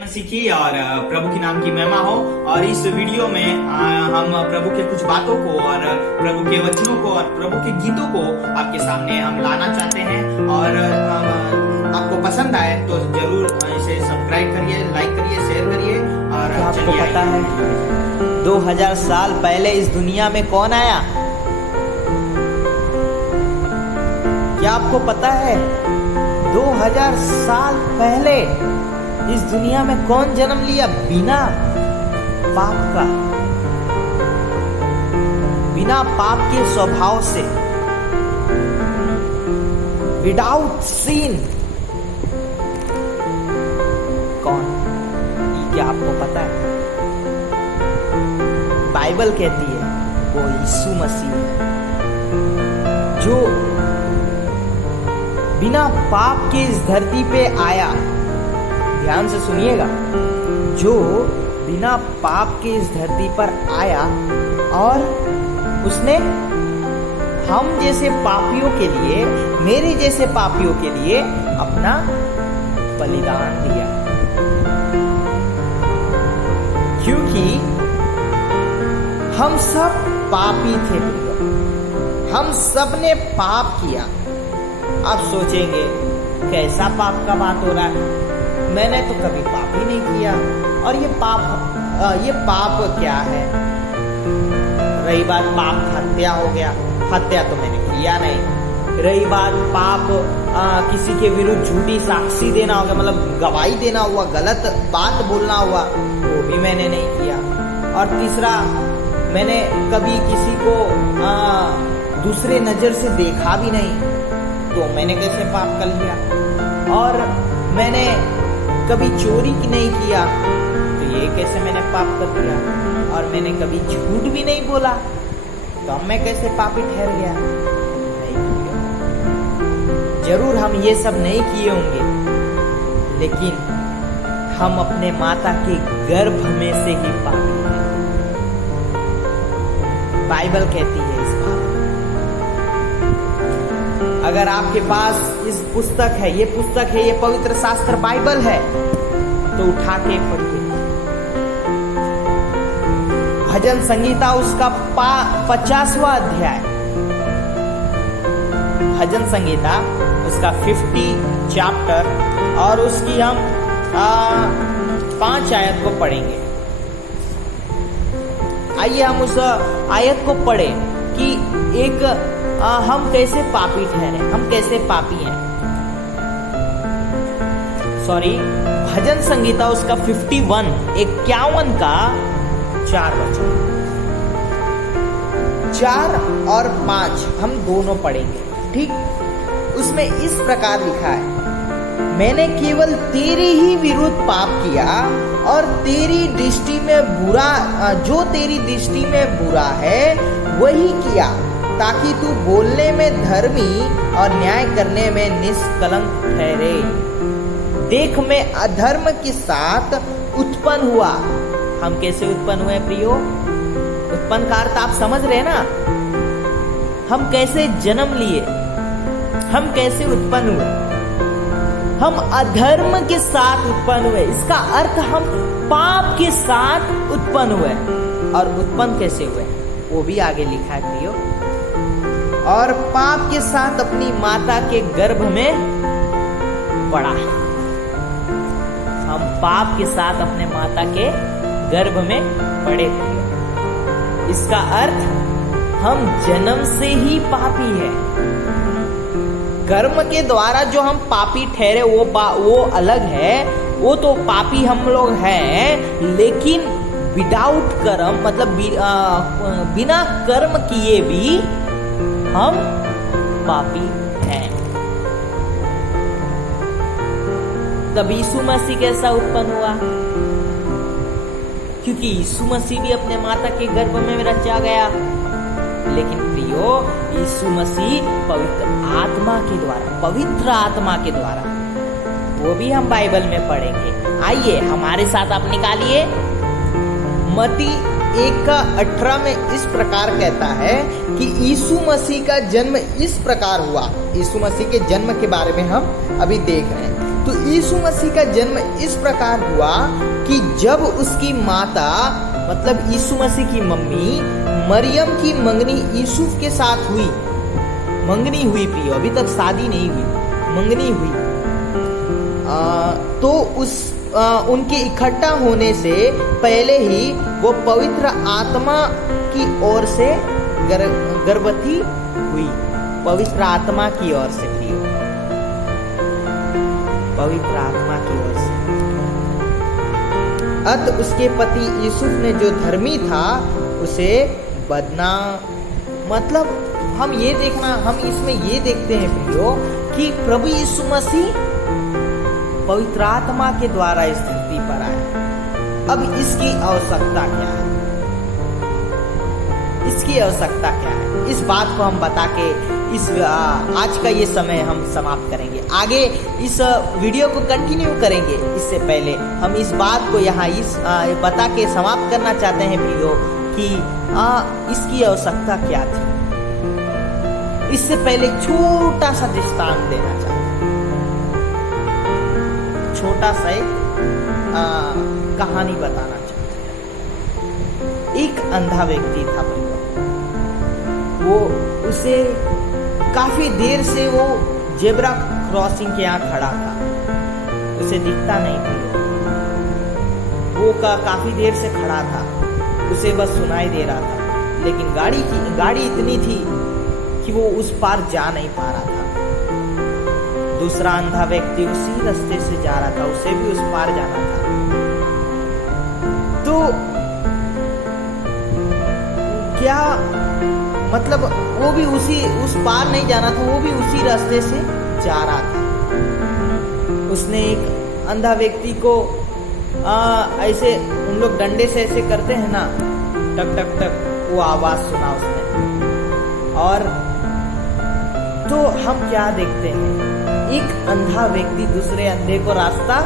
मसीह की और प्रभु के नाम की महिमा हो। और इस वीडियो में हम प्रभु के कुछ बातों को और प्रभु के वचनों को और प्रभु के गीतों को आपके सामने हम लाना चाहते हैं। और आपको पसंद आए तो जरूर इसे सब्सक्राइब करिए, लाइक करिए, शेयर करिए। और आपको पता है 2000 साल पहले इस दुनिया में कौन आया? क्या आपको पता है 2000 साल पहले इस दुनिया में कौन जन्म लिया बिना पाप का, बिना पाप के स्वभाव से, विदाउट सीन? कौन? ये क्या आपको पता है? बाइबल कहती है वो यीशु मसीह है, जो बिना पाप के इस धरती पे आया। ध्यान से सुनिएगा, जो बिना पाप के इस धरती पर आया और उसने हम जैसे पापियों के लिए, मेरे जैसे पापियों के लिए अपना बलिदान दिया। क्योंकि हम सब पापी थे, हम सब ने पाप किया। आप सोचेंगे कैसा पाप का बात हो रहा है? मैंने तो कभी पाप ही नहीं किया, और ये पाप क्या है? रही बात पाप हत्या हो गया, हत्या तो मैंने किया नहीं। रही बात पाप किसी के विरुद्ध झूठी साक्षी देना हो गया, मतलब गवाही देना हुआ, गलत बात बोलना हुआ, वो भी मैंने नहीं किया। और तीसरा, मैंने कभी किसी को दूसरे नजर से देखा भी नहीं, तो मैंने कैसे पाप कर लिया? और मैंने कभी चोरी नहीं किया, तो ये कैसे मैंने पाप कर दिया? और मैंने कभी झूठ भी नहीं बोला, तो अब मैं कैसे पापी ठहर गया? नहीं किया। जरूर हम ये सब नहीं किए होंगे, लेकिन हम अपने माता के गर्भ में से ही पापी हैं। बाइबल कहती है इस बात। अगर आपके पास इस पुस्तक है, ये पुस्तक है, ये पवित्र शास्त्र बाइबल है, तो उठा के पढ़िए। भजन संगीता उसका 50वां अध्याय, भजन संगीता उसका 50 चैप्टर, और उसकी हम 5 आयत को पढ़ेंगे। आइए हम उस आयत को पढ़ें कि हम कैसे पापी ठहरे, हम कैसे पापी हैं। सॉरी, भजन संगीता उसका 51 का 4 वचन, 4 और 5 हम दोनों पढ़ेंगे, ठीक? उसमें इस प्रकार लिखा है, मैंने केवल तेरे ही विरुद्ध पाप किया और तेरी दृष्टि में बुरा, जो तेरी दृष्टि में बुरा है वही किया, ताकि तू बोलने में धर्मी और न्याय करने में निष्कलंक ठहरे। देख, मैं अधर्म के साथ उत्पन्न हुआ। हम कैसे उत्पन्न हुए प्रियो? उत्पन्न का अर्थ आप समझ रहे हैं ना? हम कैसे जन्म लिए, हम कैसे उत्पन्न हुए? हम अधर्म के साथ उत्पन्न हुए। इसका अर्थ हम पाप के साथ उत्पन्न हुए। और उत्पन्न कैसे हुए वो भी आगे लिखा है प्रियो। और पाप के साथ अपनी माता के गर्भ में पड़ा। हम पाप के साथ अपने माता के गर्भ में पड़े थे। इसका अर्थ हम जन्म से ही पापी है। कर्म के द्वारा जो हम पापी ठहरे वो अलग है, वो तो पापी हम लोग हैं, लेकिन विदाउट कर्म, मतलब बिना कर्म किए भी हम पापी हैं। तब यीशु मसीह कैसा उत्पन्न हुआ? क्योंकि यीशु मसीह भी अपने माता के गर्भ में रचा गया। लेकिन प्रियो, यीशु मसीह पवित्र आत्मा के द्वारा, वो भी हम बाइबल में पढ़ेंगे। आइए हमारे साथ आप निकालिए। मत्ती 1:18 में इस प्रकार कहता है कि यीशु मसीह का जन्म इस प्रकार हुआ। यीशु मसीह के जन्म के बारे में हम अभी देख रहे हैं। तो यीशु मसीह का जन्म इस प्रकार हुआ कि जब उसकी माता मतलब यीशु मसीह की मम्मी मरियम की मंगनी यूसुफ के साथ हुई, मंगनी हुई प्रियो, अभी तक शादी नहीं हुई, मंगनी हुई, तो उनके इकट्ठा होने से पहले ही वो पवित्र आत्मा की ओर से गर्भवती हुई, पवित्र आत्मा की ओर से प्रियो, पवित्र आत्मा की ओर से। अत उसके पति यूसुफ ने जो धर्मी था उसे बदना, मतलब हम इसमें ये देखते हैं प्रियो कि प्रभु यीशु मसीह पवित्र आत्मा के द्वारा इस धरती पर आए। अब इसकी आवश्यकता क्या है? इसकी आवश्यकता क्या है? इस बात को हम बता के आज का ये समय हम समाप्त करेंगे। आगे इस वीडियो को कंटिन्यू करेंगे। इससे पहले हम इस बात को यहाँ बता के समाप्त करना चाहते हैं प्रियो कि इसकी आवश्यकता क्या थी। इससे पहले छोटा सा दृष्टांत देना चाहते हैं, छोटा सा एक कहानी बताना चाहते हैं। एक अंधा व्यक्ति था प्रियो, वो उसे काफी देर से वो जेब्रा क्रॉसिंग के यहाँ खड़ा था, उसे दिखता नहीं प्रियो, वो काफी देर से खड़ा था, उसे बस सुनाई दे रहा था, लेकिन गाड़ी इतनी थी कि वो उस पार जा नहीं पा रहा था। दूसरा अंधा व्यक्ति उसी रास्ते से जा रहा था, उसे भी उस पार जाना था। तो क्या मतलब वो भी उस पार नहीं जाना था, वो भी उसी रास्ते से जा रहा था। उसने एक अंधा व्यक्ति को ऐसे उन लोग डंडे से ऐसे करते हैं ना, टक टक टक, वो आवाज सुना उसने। और तो हम क्या देखते हैं, एक अंधा व्यक्ति दूसरे अंधे को रास्ता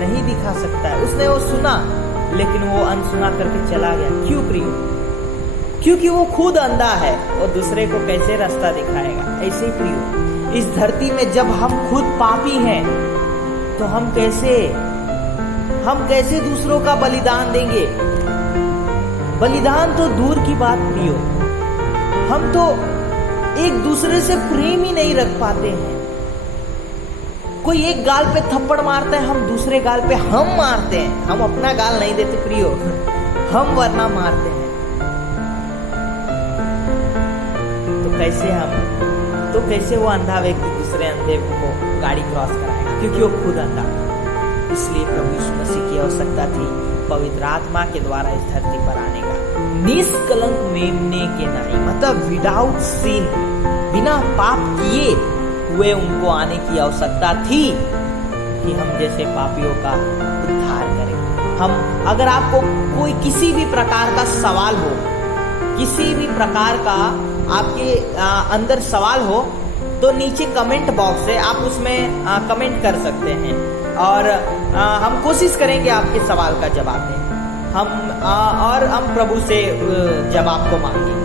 नहीं दिखा सकता है। उसने वो सुना लेकिन वो अनसुना करके चला गया। क्यों प्रियो? क्योंकि वो खुद अंधा है, और दूसरे को कैसे रास्ता दिखाएगा। ऐसे ही प्रियो, इस धरती में जब हम खुद पापी हैं तो हम कैसे दूसरों का बलिदान देंगे? बलिदान तो दूर की बात प्रियो, हम तो एक दूसरे से प्रेम ही नहीं रख पाते हैं। कोई एक गाल पे थप्पड़ मारता है, हम दूसरे गाल पे हम मारते हैं। हम अपना गाल नहीं देते प्रियो, हम वरना मारते हैं। तो कैसे वो अंधा व्यक्ति दूसरे अंधे को गाड़ी क्रॉस कराएगा? क्योंकि वो खुद अंधा। इसलिए प्रभु यीशु मसीह की आवश्यकता थी पवित्र आत्मा के द्वारा इस धरती पर आने का। निष्कलंक मेमने के नहीं, मतलब विदाउट सिन, बिना पाप किए हुए उनको आने की आवश्यकता थी कि हम जैसे पापियों का उद्धार करें। अगर आपको कोई किसी भी प्रकार का सवाल हो, किसी भी प्रकार का आपके अंदर सवाल हो, तो नीचे कमेंट बॉक्स है, आप उसमें कमेंट कर सकते हैं और हम कोशिश करेंगे आपके सवाल का जवाब दें। हम प्रभु से जवाब को मांगेंगे।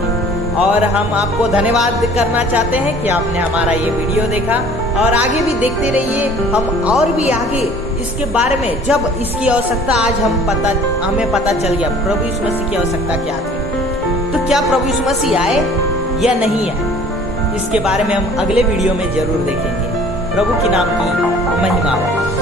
और हम आपको धन्यवाद करना चाहते हैं कि आपने हमारा ये वीडियो देखा, और आगे भी देखते रहिए। हम और भी आगे इसके बारे में, जब इसकी आवश्यकता आज हमें पता चल गया प्रभु यीशु मसीह की आवश्यकता क्या थी, तो क्या प्रभु यीशु मसीह आए या नहीं आए, इसके बारे में हम अगले वीडियो में जरूर देखेंगे। प्रभु के नाम की महिमा हो।